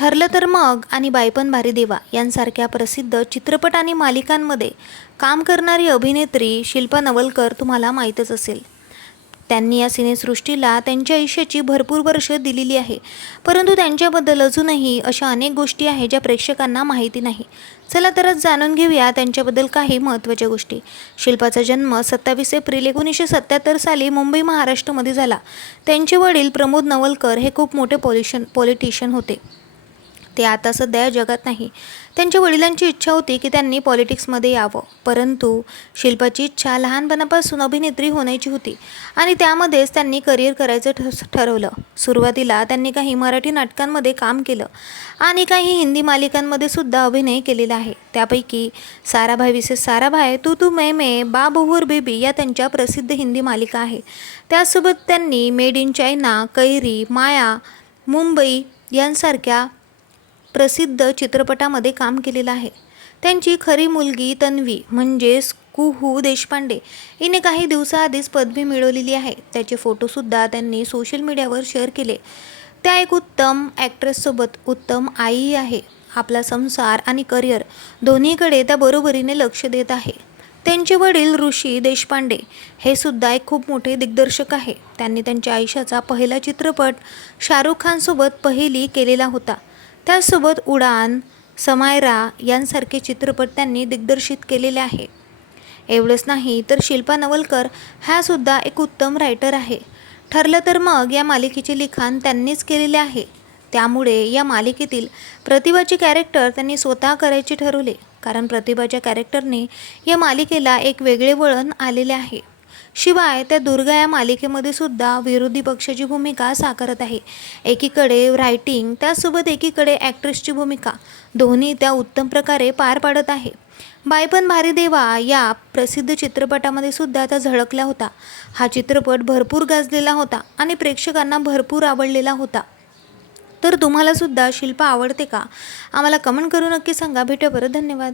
ठरलं तर मग आणि बायपण भारी देवा यांसारख्या प्रसिद्ध चित्रपट आणि मालिकांमध्ये काम करणारी अभिनेत्री शिल्पा नवलकर तुम्हाला माहीतच असेल. त्यांनी या सिनेसृष्टीला त्यांच्या आयुष्याची भरपूर वर्ष दिलेली आहे. परंतु त्यांच्याबद्दल अजूनही अशा अनेक गोष्टी आहेत ज्या प्रेक्षकांना माहिती नाही. चला तरच जाणून घेऊया त्यांच्याबद्दल काही महत्त्वाच्या गोष्टी. शिल्पाचा जन्म सत्तावीस एप्रिल एकोणीसशे सत्त्याहत्तर साली मुंबई महाराष्ट्रामध्ये झाला. त्यांचे वडील प्रमोद नवलकर हे खूप मोठे पॉलिशन पॉलिटिशियन होते. ते आता सध्या जगात नाही. त्यांच्या वडिलांची इच्छा होती की त्यांनी पॉलिटिक्समध्ये यावं. परंतु शिल्पाची इच्छा लहानपणापासून अभिनेत्री होण्याची होती आणि त्यामध्येच त्यांनी करिअर करायचं ठरवलं. सुरुवातीला त्यांनी काही मराठी नाटकांमध्ये काम केलं आणि काही हिंदी मालिकांमध्ये सुद्धा अभिनय केलेला आहे. त्यापैकी साराभाई विशेष साराभाई तू तू मै मे बा बहुर बेबी या त्यांच्या प्रसिद्ध हिंदी मालिका आहे. त्यासोबत त्यांनी मेड इन चायना कैरी माया मुंबई यांसारख्या प्रसिद्ध चित्रपटामध्ये काम केलेलं आहे. त्यांची खरी मुलगी तन्वी म्हणजेच कुहू देशपांडे हिने काही दिवसाआधीच पदवी मिळवलेली आहे. त्याचे फोटोसुद्धा त्यांनी सोशल मीडियावर शेअर केले. त्या एक उत्तम ॲक्ट्रेससोबत उत्तम आई आहे. आपला संसार आणि करिअर दोन्हीकडे त्या बरोबरीने लक्ष देत आहे. त्यांचे वडील ऋषी देशपांडे हे सुद्धा एक खूप मोठे दिग्दर्शक आहे. त्यांनी त्यांच्या आयुष्याचा पहिला चित्रपट शाहरुख खानसोबत पहिली केलेला होता. त्यासोबत उडान समायरा यांसारखे चित्रपट त्यांनी दिग्दर्शित केलेले आहे. एवढंच नाही तर शिल्पा नवलकर ह्या सुद्धा एक उत्तम रायटर आहे. ठरलं तर मग या मालिकेचे लिखाण त्यांनीच केलेले आहे. त्यामुळे या मालिकेतील प्रतिभाचे कॅरेक्टर त्यांनी स्वतः करायचे ठरवले. कारण प्रतिभाच्या कॅरेक्टरने या मालिकेला एक वेगळे वळण आलेले आहे. शिवाय त्या दुर्गा या मालिकेमध्ये सुद्धा विरोधी पक्षाची भूमिका साकारत आहे. एकीकडे रायटिंग त्यासोबत एकीकडे ॲक्ट्रेसची भूमिका. दोन्ही त्या उत्तम प्रकारे पार पाडत आहे. बायपण भारी देवा या प्रसिद्ध चित्रपटामध्ये सुद्धा त्या झळकल्या होता हा चित्रपट भरपूर गाजलेला होता आणि प्रेक्षकांना भरपूर आवडलेला होता. तर तुम्हाला सुद्धा शिल्पा आवडते का? आम्हाला कमेंट करून नक्की सांगा. भेटूया परत. धन्यवाद.